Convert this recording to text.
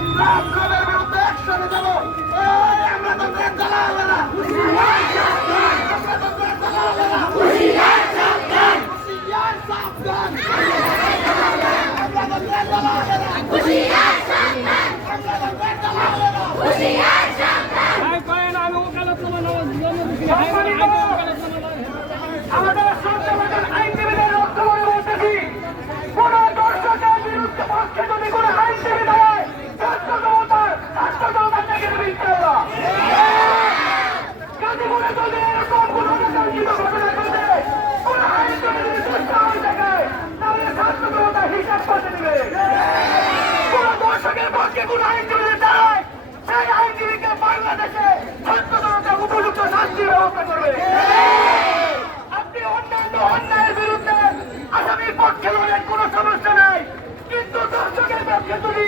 আমরা আপনাদের বিরুদ্ধে একসাথে যাবো। আমরা তো দালাল না, আমরা তো দালাল না। হুঁশিয়ার সাবধান, হুঁশিয়ার সাবধান, আমরা তো দালাল না। হুঁশিয়ার সাবধান, আমরা তো দালাল না। হুঁশিয়ার সাবধান। আমাদের সন্তানদের আইনজীবীদের লক্ষ্য করে বলতেছি, কোন দর্শকের বিরুদ্ধে পক্ষে যদি কোন আইনজীবী দাঁড়ায়, রাষ্ট্র থেকে ইনশাআল্লাহ। গাজীপুরে যদি এরকম কোন অনাকাঙ্ক্ষিত ঘটনা ঘটে, কোন আইনজীবী যদি চেষ্টা হয়ে থাকে, তাহলে ছাত্র হিসাব করতে দিবে। কোন দর্শকের পক্ষে কোন আইনজীবী দাঁড়ায়, সেই আইনজীবীকে বাংলাদেশে ছাত্র উপযুক্ত শাস্তির ব্যবস্থা করবে। আপনি অন্যান্য অন্যায়ের বিরুদ্ধে আসামির পক্ষে লড়েন, কোনো সমস্যা নাই, কিন্তু দর্শকের পক্ষে যদি